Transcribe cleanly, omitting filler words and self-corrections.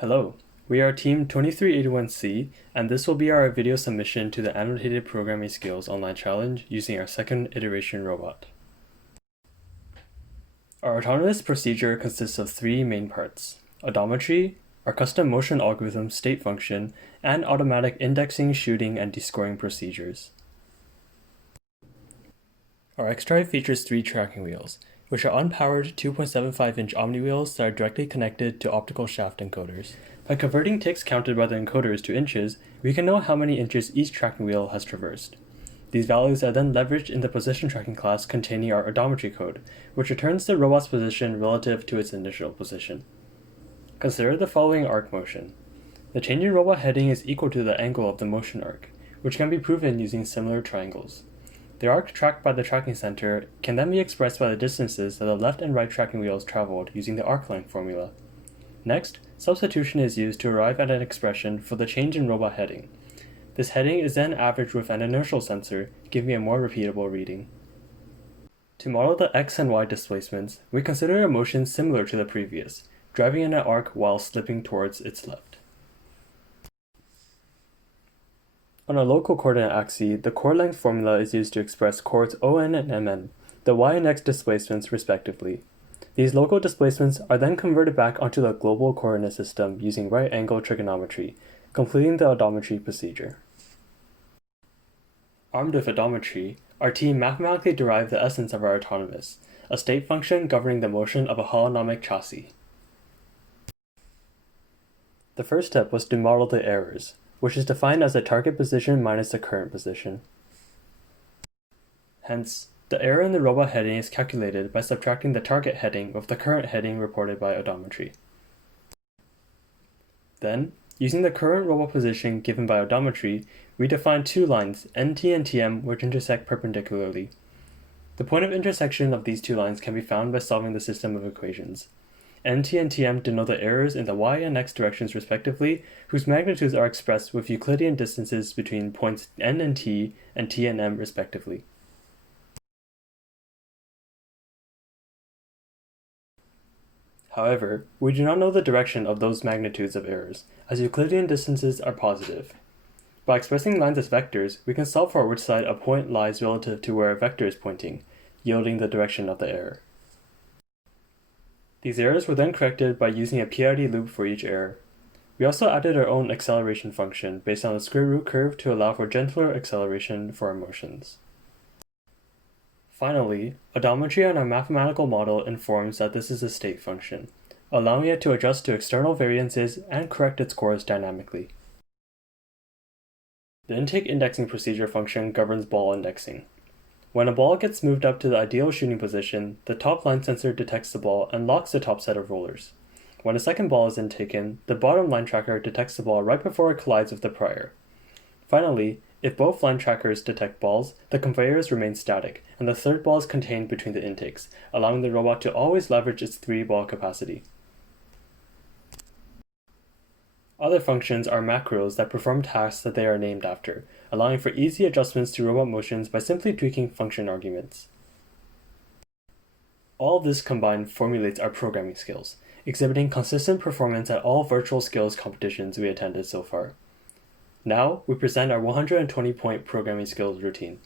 Hello, we are Team 2381C, and this will be our video submission to the Annotated Programming Skills Online Challenge using our second iteration robot. Our autonomous procedure consists of three main parts: odometry, our custom motion algorithm state function, and automatic indexing, shooting, and descoring procedures. Our X-Drive features three tracking wheels, which are unpowered 2.75-inch Omni wheels that are directly connected to optical shaft encoders. By converting ticks counted by the encoders to inches, we can know how many inches each tracking wheel has traversed. These values are then leveraged in the position tracking class containing our odometry code, which returns the robot's position relative to its initial position. Consider the following arc motion. The change in robot heading is equal to the angle of the motion arc, which can be proven using similar triangles. The arc tracked by the tracking center can then be expressed by the distances that the left and right tracking wheels traveled using the arc length formula. Next, substitution is used to arrive at an expression for the change in robot heading. This heading is then averaged with an inertial sensor, giving a more repeatable reading. To model the x and y displacements, we consider a motion similar to the previous, driving in an arc while slipping towards its left. On a local coordinate axis, the chord length formula is used to express chords ON and MN, the y and x displacements respectively. These local displacements are then converted back onto the global coordinate system using right-angle trigonometry, completing the odometry procedure. Armed with odometry, our team mathematically derived the essence of our autonomous, a state function governing the motion of a holonomic chassis. The first step was to model the errors, which is defined as the target position minus the current position. Hence, the error in the robot heading is calculated by subtracting the target heading of the current heading reported by odometry. Then, using the current robot position given by odometry, we define two lines, NT and TM, which intersect perpendicularly. The point of intersection of these two lines can be found by solving the system of equations. NT and TM denote the errors in the y and x directions respectively, whose magnitudes are expressed with Euclidean distances between points n and t and m respectively. However, we do not know the direction of those magnitudes of errors, as Euclidean distances are positive. By expressing lines as vectors, we can solve for which side a point lies relative to where a vector is pointing, yielding the direction of the error. These errors were then corrected by using a PID loop for each error. We also added our own acceleration function based on the square root curve to allow for gentler acceleration for our motions. Finally, odometry on our mathematical model informs that this is a state function, allowing it to adjust to external variances and correct its course dynamically. The intake indexing procedure function governs ball indexing. When a ball gets moved up to the ideal shooting position, the top line sensor detects the ball and locks the top set of rollers. When a second ball is then taken, the bottom line tracker detects the ball right before it collides with the prior. Finally, if both line trackers detect balls, the conveyors remain static, and the third ball is contained between the intakes, allowing the robot to always leverage its 3-ball capacity. Other functions are macros that perform tasks that they are named after, allowing for easy adjustments to robot motions by simply tweaking function arguments. All of this combined formulates our programming skills, exhibiting consistent performance at all virtual skills competitions we attended so far. Now, we present our 120-point programming skills routine.